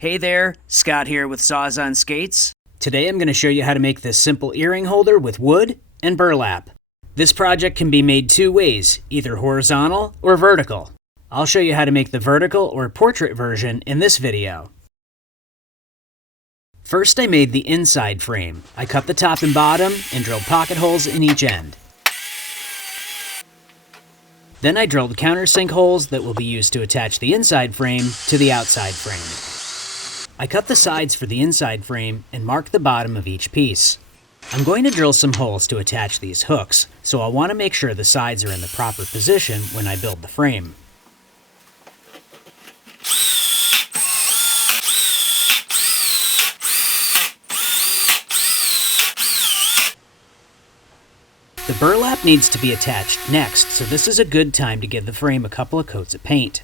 Hey there, Scott here with Saws on Skates. Today I'm going to show you how to make this simple earring holder with wood and burlap. This project can be made two ways, either horizontal or vertical. I'll show you how to make the vertical or portrait version in this video. First I made the inside frame. I cut the top and bottom and drilled pocket holes in each end. Then I drilled countersink holes that will be used to attach the inside frame to the outside frame. I cut the sides for the inside frame and marked the bottom of each piece. I'm going to drill some holes to attach these hooks, so I'll want to make sure the sides are in the proper position when I build the frame. The burlap needs to be attached next, so this is a good time to give the frame a couple of coats of paint.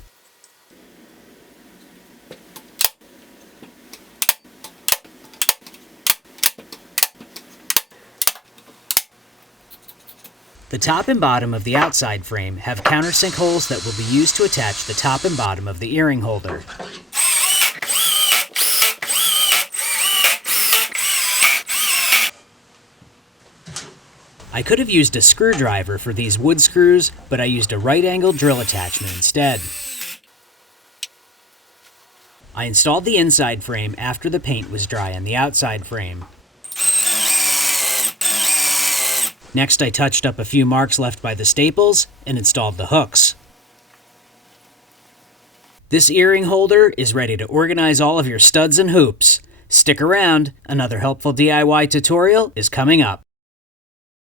The top and bottom of the outside frame have countersink holes that will be used to attach the top and bottom of the earring holder. I could have used a screwdriver for these wood screws, but I used a right-angle drill attachment instead. I installed the inside frame after the paint was dry on the outside frame. Next, I touched up a few marks left by the staples and installed the hooks. This earring holder is ready to organize all of your studs and hoops. Stick around, another helpful DIY tutorial is coming up.